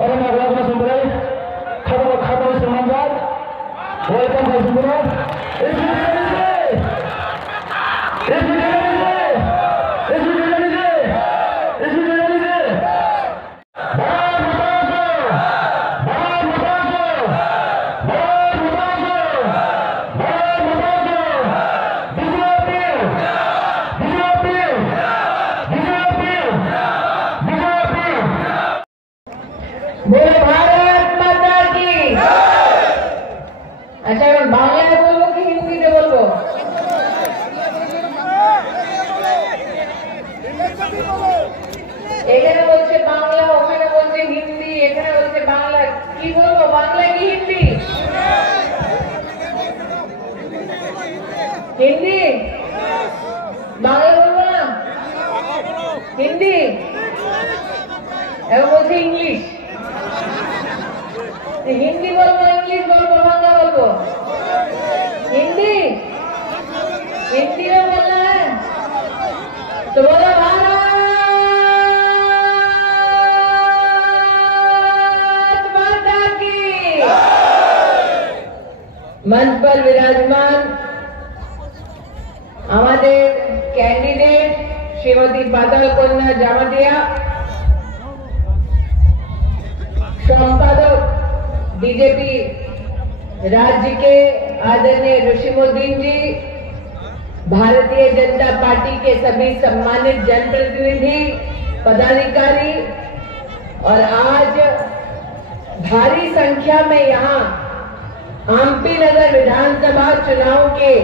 और हमारे संप्रदाय खबर समाजवाद वेलकम भाई सुंदर बोले भारत माता की। अच्छा मैं बांग्ला में बोलबो कि हिंदी में बोलबो? এখানে বলছে বাংলা, ওখানে বলছে হিন্দি, এখানে বলছে বাংলা। কি বলবো, বাংলা কি হিন্দি? হিন্দি বাংলা বলবো না, হিন্দি। এবার বলছে ইংলিশ। हिंदी बोलबो, इंग्लिश बोलबो, बांग्ला बोलबो? हिंदी हिंदी में बोलना है तो बोलो भारत माता की। मंच पर विराजमान हमारे कैंडिडेट श्रीमती पाताल कन्या जामातिया, संपादक बीजेपी राज्य के आदरणीय ऋषिमुद्दीन जी, भारतीय जनता पार्टी के सभी सम्मानित जनप्रतिनिधि पदाधिकारी और आज भारी संख्या में यहाँ आमपी नगर विधानसभा चुनाव के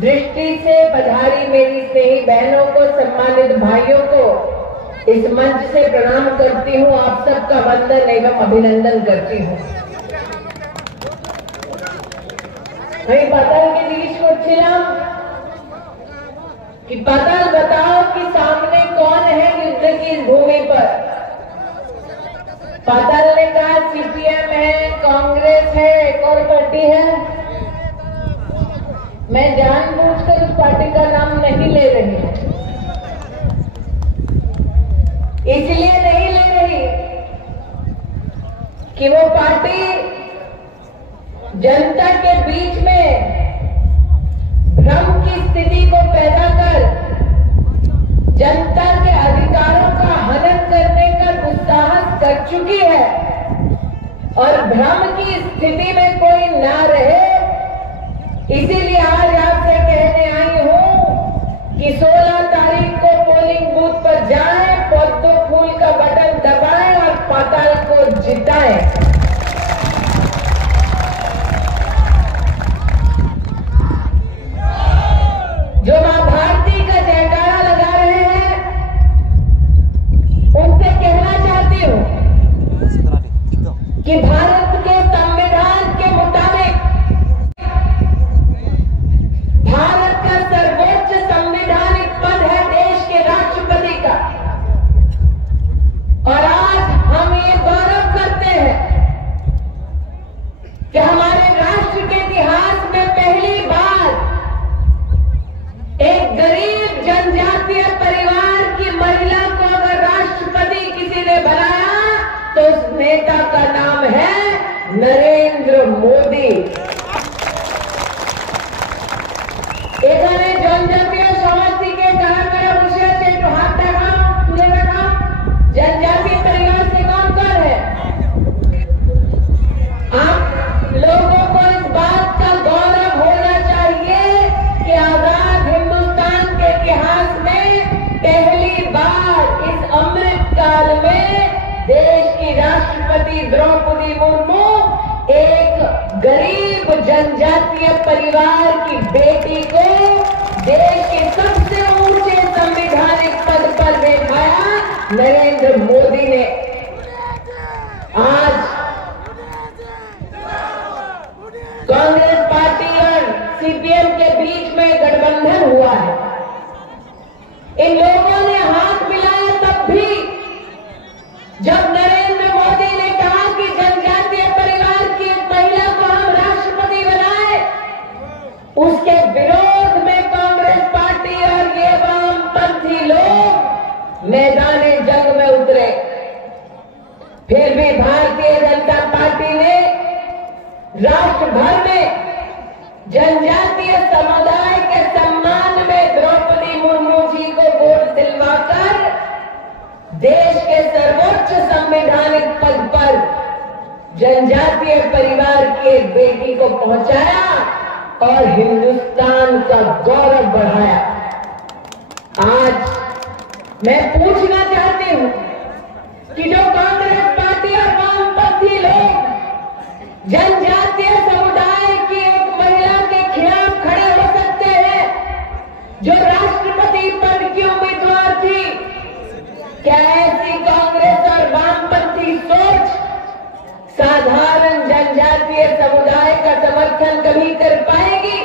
दृष्टि से पधारी मेरी स्नेही बहनों को, सम्मानित भाइयों को इस मंच से प्रणाम करती हूँ। आप सबका वंदन एवं अभिनंदन करती हूँ। वही पाताल के दिलीश को छिलाम कि पाताल बताओ कि सामने कौन है युद्ध की इस भूमि पर। पाताल ने कहा सीपीएम है, कांग्रेस है, एक और पार्टी है। मैं जानबूझकर उस पार्टी का नाम नहीं ले रही हूं, इसलिए नहीं ले रही कि वो पार्टी जनता के बीच में भ्रम की स्थिति को पैदा कर जनता के अधिकारों का हनन करने का दुस्साहस कर चुकी है और भ्रम की स्थिति में कोई ना रहे। इसीलिए आज आपसे कहने आई हूं कि 16 तारीख को पोलिंग बूथ पर जाएं, पद्म फूल का बटन दबाएं और पाताल को जिताएं। जो मां भारती का जयकारा लगा रहे हैं उनसे कहना चाहती हूं कि भारत के संविधान के मुताबिक भारत का सर्वोच्च संवैधानिक पद है देश के राष्ट्रपति का। और आज हम ये गौरव करते हैं कि हमारे राष्ट्र के इतिहास में पहली बार एक गरीब जनजातीय परिवार की महिला को अगर राष्ट्रपति किसी ने बनाया तो उस नेता का नाम है नरेंद्र मोदी। এখানে জনজাতীয় সমাজ থেকে কারা কারা বসে আছে একটু হাত দেখাও, তুলে দেখাও। जनजातीय परिवार से कौन है? आप लोगों को इस बात का गौरव होना चाहिए कि आजाद हिंदुस्तान के इतिहास में पहली बार इस अमृत काल में देश की राष्ट्रपति द्रौपदी मुर्मू एक गरीब जनजातीय परिवार की बेटी को देश के सबसे ऊंचे संवैधानिक पद पर बैठाया नरेंद्र मोदी ने। आज कांग्रेस पार्टी और सीपीएम के बीच में गठबंधन हुआ है। इन लोगों ने हाथ मिलाया तब भी जब नरेंद्र मोदी ने कहा कि जनजातीय परिवार की एक महिला को हम राष्ट्रपति बनाए, उसके विरोध में कांग्रेस पार्टी और ये वामपंथी लोग मैदान जंग में उतरे। फिर भी भारतीय जनता पार्टी ने राष्ट्र भर में जनजातीय समुदाय के सम्मान में द्रौपदी मुर्मू जी को वोट दिलवाकर देश के सर्वोच्च संवैधानिक पद पर जनजातीय परिवार की एक बेटी को पहुंचाया और हिंदुस्तान का गौरव बढ़ाया। आज मैं पूछना चाहती हूं कि जो कांग्रेस पार्टी और वामपंथी लोग जनजातीय समुदाय की एक महिला के खिलाफ खड़े हो सकते हैं, जो राष्ट्रपति पद की उम्मीदवार थी, क्या ऐसी कांग्रेस और वामपंथी सोच साधारण जनजातीय समुदाय का समर्थन कभी कर पाएगी?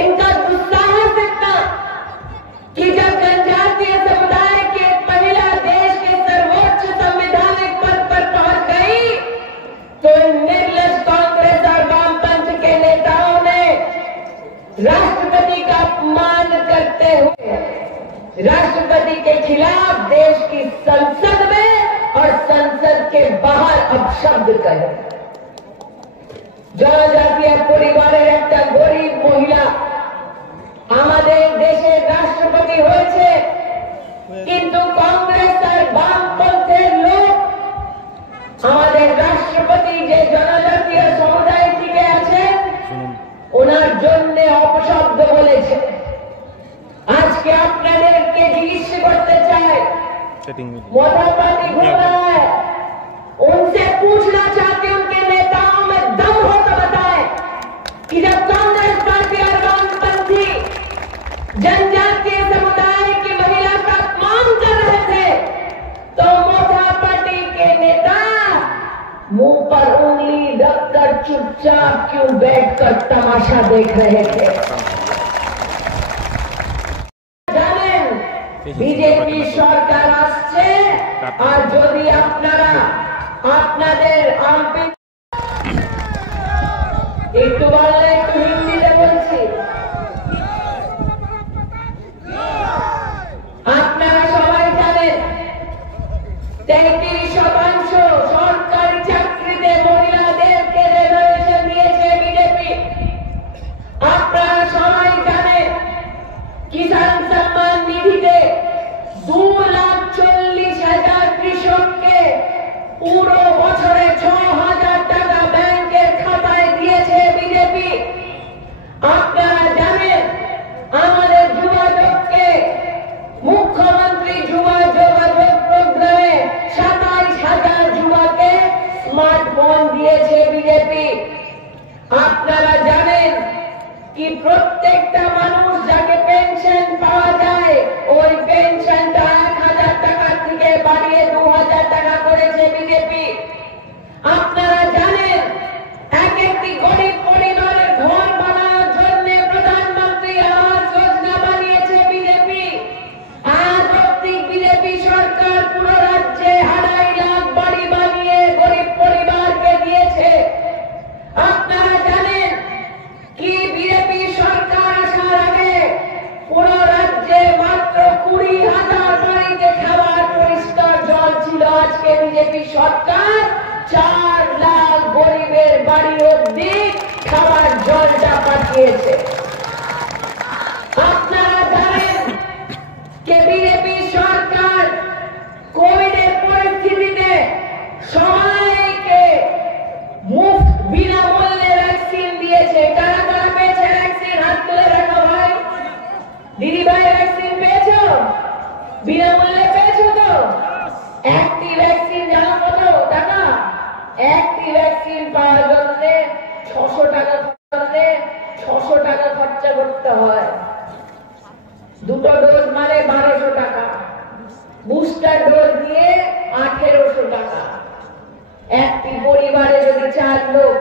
इनका दुस्साहस इतना कि जब जनजातीय समुदाय की एक महिला देश के सर्वोच्च संवैधानिक पद पर पहुंच गई तो इन निर्लज कांग्रेस और वामपंथ के नेताओं ने राष्ट्रपति का अपमान करते हुए राष्ट्रपति के खिलाफ देश की संसद में और संसद के बाहर अपशब्द कहे। जनजातीय পরিবারের একটা গরিব মহিলা আমাদের দেশের রাষ্ট্রপতি হয়েছে, কিন্তু কংগ্রেস আর বামপন্থের লোক আমাদের রাষ্ট্রপতি যে জনজাতীয় সমুদায় থেকে আছেন ওনার জন্য অপশব্দ বলেছে। আজকে আপনাদেরকে জিজ্ঞেস করতে চাই, मोदी पार्टी घूम रहा है, उनसे पूछना चाहते हैं, उनके नेताओं में दम हो तो बताएं कि जब कांग्रेस पार्टी और वामपंथी जनजातीय समुदाय की महिला का अपमान कर रहे थे तो मोदी पार्टी के नेता मुंह पर उंगली रखकर चुपचाप क्यों बैठकर तमाशा देख रहे थे? বিজেপি সরকার আসছে আর যদি আপনারা আপনাদের একটু বললে একটু হিন্দিতে বলছি, আপনারা সবাই জানেন 33% সরকারি চাকরিতে মহিলাদেরকে রিজার্ভেশন দিয়েছে বিজেপি। আপনারা সবাই জানেন কিষাণ সম্মান নিধিতে 2,40,000 কৃষককে পুরো বছরে 6,000 টাকা ব্যাংকের খাতায় দিয়েছে বিজেপি। আপনারা জানেন আমাদের যুবককে মুখ্যমন্ত্রী যুবা যোগাযোগ প্রোগ্রামে 27,000 যুবককে স্মার্টফোন দিয়েছে বিজেপি। আপনারা জানেন कि প্রত্যেকটা মানুষ যাকে পেনশন পাওয়া যায় ওই পেনশনটা 1,000 টাকা থেকে বাড়িয়ে 2,000 টাকা করেছে বিজেপি। আপনারা জানেন এক একটি গরিব পরিবারের ঘর বানানোর জন্য প্রধানমন্ত্রী আবাস যোজনা বানিয়েছে বিজেপি। আজ অবধি বিজেপি সরকার পুরো রাজ্যে 2.5 লাখ বাড়ি বানিয়ে গরিব পরিবারকে দিয়েছে। আপনারা জানেন কি বিজেপি সরকার আসার আগে পুরো রাজ্যে মাত্র 20,000 বাড়িতে খাবার পরিষ্কার জল ছিল। আজকে বিজেপি সরকার 4 লাখ গরিবের বাড়ি অবধি খাবার জলটা পাঠিয়েছে। আপনারা জানেন যে বিজেপি সরকার কোভিডের পরিস্থিতিতে সবাইকে মুফত বিনামূল্যে ভ্যাকসিন দিয়েছে। কারা কারা পেয়েছে ভ্যাকসিন? হাত তুলে রাখো ভাই। দিদি ভাই ভ্যাকসিন পেয়েছো? বিনামূল্যে পেয়েছো তো? একটি ভ্যাকসিন জানো কত টাকা? একটি ভ্যাকসিন পাওয়ার জন্য 600 টাকা খরচা করতে হয়। দুটো ডোজ মানে 1200 টাকা, বুস্টার ডোজ দিয়ে 1800 টাকা। একটি পরিবারে যদি 4 লোক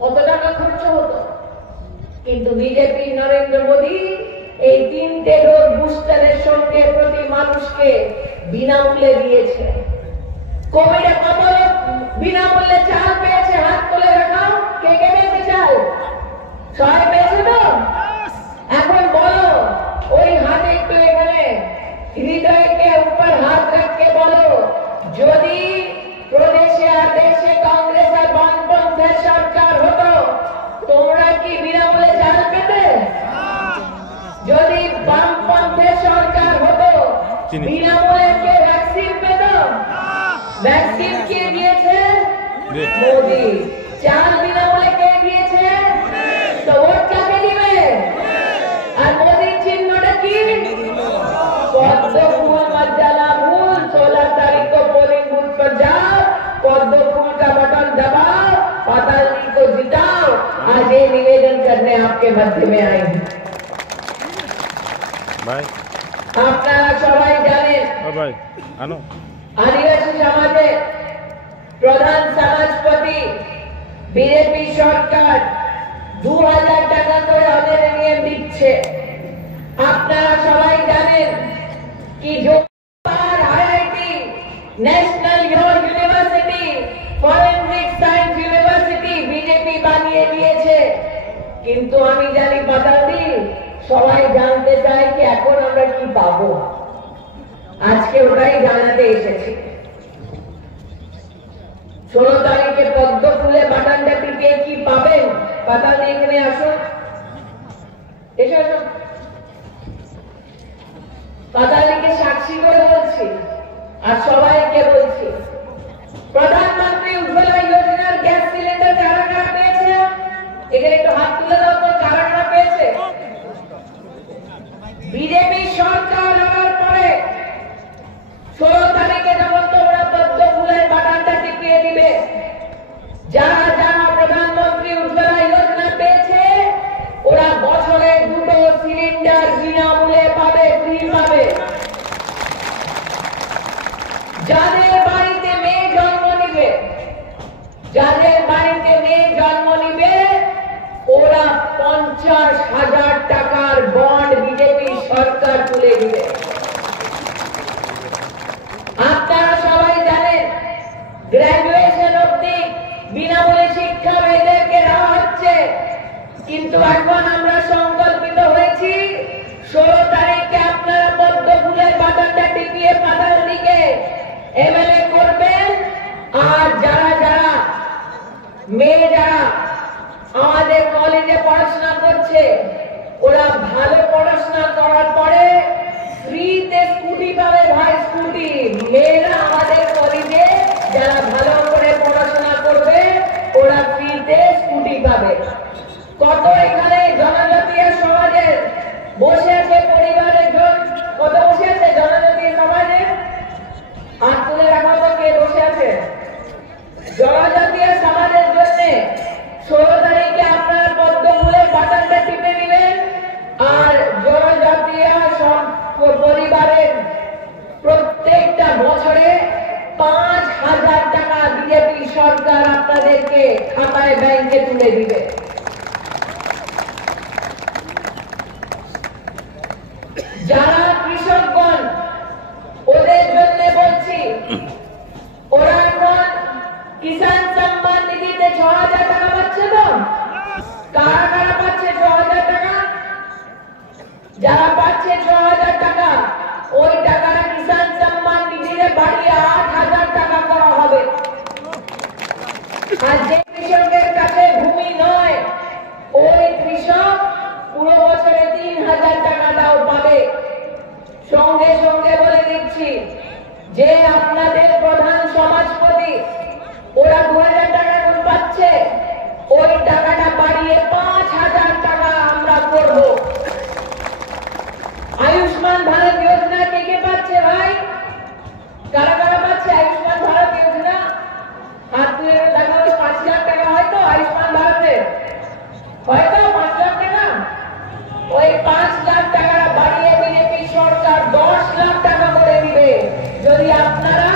কত টাকা খরচ হতো? কিন্তু বিজেপি নরেন্দ্র মোদী এই 3টে ডোজ বুস্টারের সঙ্গে প্রতি মানুষকে বিনামূল্যে দিয়েছে। কোভিডে কত লোক বিনামূল্যে চাল পেয়েছে? হাত তুলে রাখাও। কে কে পেয়েছে চাল? সবাই পেয়েছে তো? এখন বলো, ওই হাতে একটু এখানে হৃদয়কে উপর হাত রাখকে বলো, যদি वैक्सीन के दिए मोदी, चाल বিনামূল্যে কে দিয়েছে? তো ভোট কাকে দিবে? আর মোদির চিহ্নটা কি? পদ্ম ফুল मत जला भूल, 16 तारीख को पोलिंग बूथ पर जाओ, पद्म फूल का बटन दबाओ, पाताली को जिताओ। आज ये निवेदन करने आपके मध्य में आए हैं। আপনারা সবাই জানেন আদিবাসী সমাজে প্রধান সমাজপতি বিজেপি সরকার 2000 টাকা করে ওদের নিয়ে দিচ্ছে। আপনারা সবাই জানেন কি IIT, national university, forensic science university BJP বানিয়ে দিয়েছে। কিন্তু আমি জানি পাতালি সবাই জানতে চায় কি এখন আমরা কি পাবো। আজকে ওটাই জানাতে এসেছি। 16 তারিখে পদ্ম ফুলে বাটনটা টিপে কি পাবেন? পাতালি এখানে আসুন, এসো এসো। পাতালিকে সাক্ষী করে বলছি আর সবাইকে বলছি, প্রধানমন্ত্রী উজ্জ্বলা যোজনার গ্যাস সিলিন্ডার কারা কারা পেয়েছে? এখানে একটু হাত তুলে দাও তো, কারা কারা পেয়েছে? বিজেপি সরকার হওয়ার পরে 16 তারিখে যখন তোমরা পদ্ম ফুলের বাটনটা টিপিয়ে দিবে, যারা যারা প্রধানমন্ত্রী উজ্জ্বলা যোজনা পেয়েছে ওরা বছরে 2টো সিলিন্ডার বিনামূল্যে পাবে, ফ্রি পাবে। যাদের বাড়িতে মেয়ে জন্ম নিবে, যাদের বাড়িতে মেয়ে জন্ম নিবে ওরা 50,000 টাকার বন্ড বিজেপি সরকার তুলে দিবে। আপনারা সবাই জানেন গ্রাজুয়েশন অবধি বিনামূল্যে শিক্ষা মেয়েদেরকে দেওয়া হচ্ছে। কিন্তু এখন আমরা সংকল্পিত হয়েছি 16 তারিখে আপনারা পদ্ম ফুলের বাটনটা টিপিয়ে পাতার দিকে এমএলএ করবেন। আর যারা যারা মেয়ে যারা আমাদের কলেজে পড়াশোনা করছে ওরা ভালো পড়াশোনা করার পরে ফ্রিতে স্কুটি পাবে, ভাই স্কুটি। মেয়েরা আমাদের কলেজে যারা ভালো করে পড়াশোনা করবে ওরা ফ্রিতে স্কুটি পাবে। কত এখানে জনজাতীয় সমাজে বসে আছে পরিবারের জন, কত বসে আছে জনজাতীয় সমাজে? হাত তুলে রাখা তো কে বসে আছে? জনজাতীয় সমাজের জন্য 16 তারিখে আপনারা পদ্ম ফুলের বাটনটা টিপে দিবেন। আর জনজাতীয় পরিবারের প্রত্যেকটা বছরে 5,000 টাকা বিজেপি সরকার আপনাদেরকে খাতায় ব্যাংকে তুলে দিবে। যারা কৃষকগণ ওদের জন্য বলছি, ওরা এখন কিষাণ সম্মান নিধিতে 6,000 টাকা পাচ্ছে তো? কারা কারা পাচ্ছে 6,000 টাকা? যারা পাচ্ছে 6,000 টাকা ওই টাকাটা কিষাণ সম্মান নিধিতে বাড়িয়ে 8,000 টাকা করা হবে। আর যে কৃষকের কাছে ভূমি নয় ওই কৃষক পুরো বছরে 3,000 টাকাটাও পাবে। সঙ্গে সঙ্গে বলে দিচ্ছি যে আপনাদের প্রধান সমাজপতি ওরা 2,000 টাকা পাচ্ছে, ওই টাকাটা বাড়িয়ে 5,000 টাকা আমরা করব। আয়ুষ্মান ভারত যোজনা কে কে পাচ্ছে ভাই? কারা কারা পাচ্ছে আয়ুষ্মান ভারত যোজনা? হাত তুলে টাকা 5 লাখ টাকা হয়তো আয়ুষ্মান ভারতে, হয়তো 5 লাখ টাকা। ওই 5 লাখ টাকাটা বাড়িয়ে বিজেপি সরকার 10 লাখ টাকা করে দিবে যদি আপনারা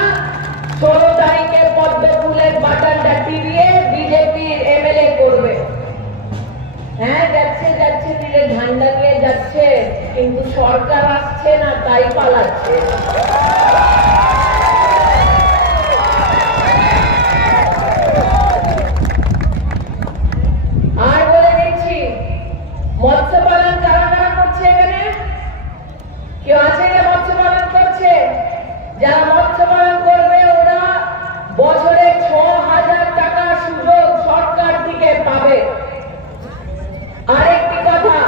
16 তারিখে পদ্ম ফুলের বাটনটা টিপিয়ে বিজেপির এমএলএ করবে। হ্যাঁ যাচ্ছে যাচ্ছে দিলে ঝান্ডা নিয়ে যাচ্ছে, কিন্তু সরকার আসছে না তাই পালাচ্ছে। আর বলে দিচ্ছি মৎস্য পালন কারা কারা করছে এখানে? কেউ আছে যে মৎস্য পালন করছে? যারা মৎস্য পালন করবে ওরা বছরে 6,000 টাকা সুযোগ সরকার থেকে পাবে। আরেকটি কথা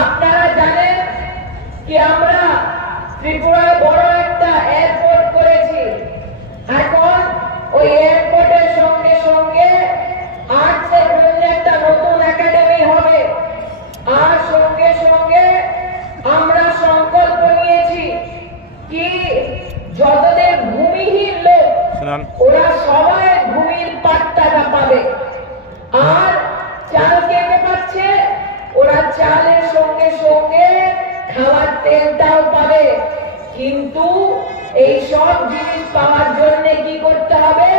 আপনারা জানেন কি আমরা ত্রিপুরায় বড় একটা এখন ওই এয়ারপোর্টের সঙ্গে সঙ্গে আর্টসের জন্য একটা নতুন একাডেমি হবে। আর সঙ্গে সঙ্গে আমরা সংকল্প নিয়েছি কি যতদের ভূমিহীন লোক ওরা সবাই ভূমির পাট্টাটা পাবে। আর চাল কেটে পাচ্ছে, ওরা চালের সঙ্গে সঙ্গে খাওয়ার তেলটাও পাবে। কিন্তু এই সব জিনিস পাওয়ার জন্য কি করতে হবে?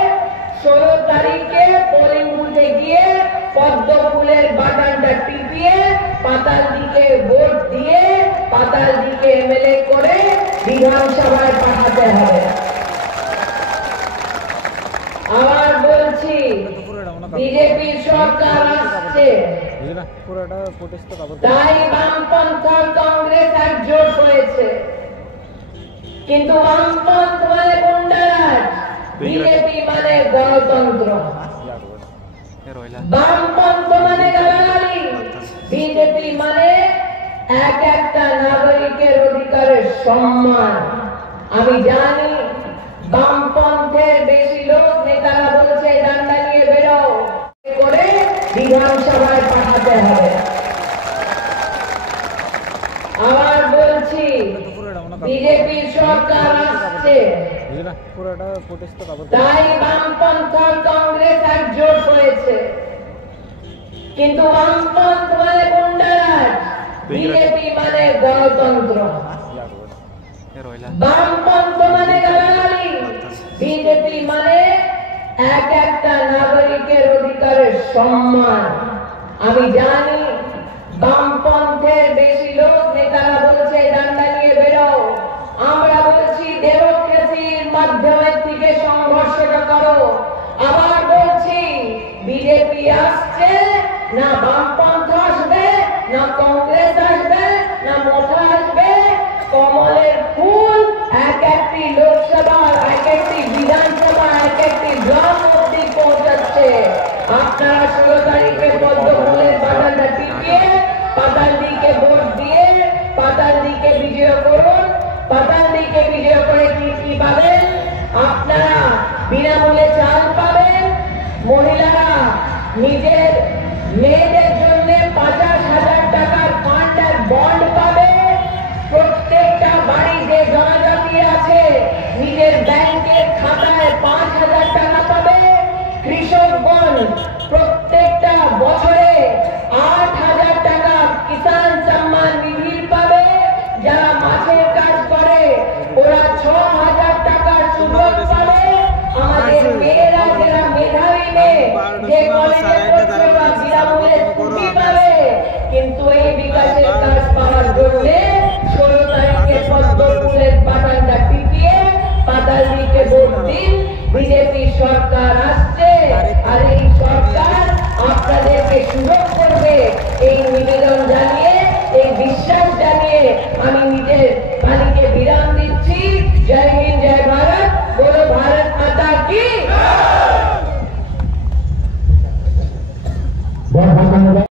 16 তারিখে পোলিং বুথে গিয়ে পদ্ম ফুলের বাটনটা টিপিয়ে পাতাল দিকে ভোট দিয়ে পাতাল দিকে এমএলএ করে বিধানসভায় পাঠাতে হবে। আবার বলছি, বিজেপির সরকার আসছে, তাই বামপন্থ কংগ্রেস একজোট হয়েছে। কিন্তু বামপন্থ মানে গুন্ডারাজ, বিজেপি মানে গণতন্ত্র। বামপন্থ মানে গালাগালি, বিজেপি মানে এক একটা নাগরিকের অধিকারের সম্মান। আমি জানি বামপন্থের বেশি লোক নেতারা বলছে ডান্ডা নিয়ে বেরো করে বিধানসভায় পাঠাতে হবে। আবার বলছি, বিজেপির সরকার আসছে, তাই বামপন্থ কংগ্রেস একজোট হয়েছে। কিন্তু বামপন্থ মানে গুন্ডারাজ, বিজেপি মানে গণতন্ত্র। বামপন্থ মানে গালাগালি, বিজেপি মানে এক একটা নাগরিকের অধিকারের সম্মান। আমি জানি বামপন্থের বেশি লোক নেতারা বলছে ডান্ডা নিয়ে বেরো। আমরা বলছি ডেমোক্রেসির মাধ্যমের থেকে সংঘর্ষটা করো। আবার বলছি, বিজেপি আসছে না, বামপন্থ আসবে না, কংগ্রেস আসবে না, মোটা আসবে। কমলের ফুল এক একটি লোকসভা, এক একটি বিধানসভা, এক একটি ব্লক অব্দি পৌঁছাচ্ছে। আপনারা 16 তারিখে পদ্ম ফুলের বাটনটা টিপিয়ে পাতাল দিকে ভোট দিয়ে পাতাল দিকে বিজয় করুন। পাতাল দিকে বিজয় করে কি পাবেন? আপনারা বিনামূল্যে চাল পাবেন। মহিলারা নিজের মেয়েদের জন্য 50,000 টাকার ফান্ড আর বন্ড পাবে। প্রত্যেকটা বাড়ি যে জনজাতি আছে নিজের ব্যাংকের খাতায় 5,000 টাকা পাবে। কৃষকগণ প্রত্যেকটা বছরে 8,000 টাকা কিষাণ সম্মান নিধি পাবে। যারা মাছের কাজ করে ওরা 6,000 টাকার সুযোগ পাবে। আমাদের মেয়েরা যারা মেধাবী মেয়ে যে কলেজে পড়ছে ওরা বিনামূল্যে স্কুটি পাবে। কিন্তু এই বিকাশের কাজ পাওয়ার জন্য 16 তারিখে পদ্ম ফুলের বাটনটা টিপিয়ে পাতাল দিকে ভোট দিন। বিজেপি সরকার আসছে, আর এই সরকার আপনাদেরকে সুযোগ করবে। এই নিবেদন জানিয়ে, এই বিশ্বাস জানিয়ে আমি নিজের বাণীকে বিরাম দিচ্ছি। জয় হিন্দ।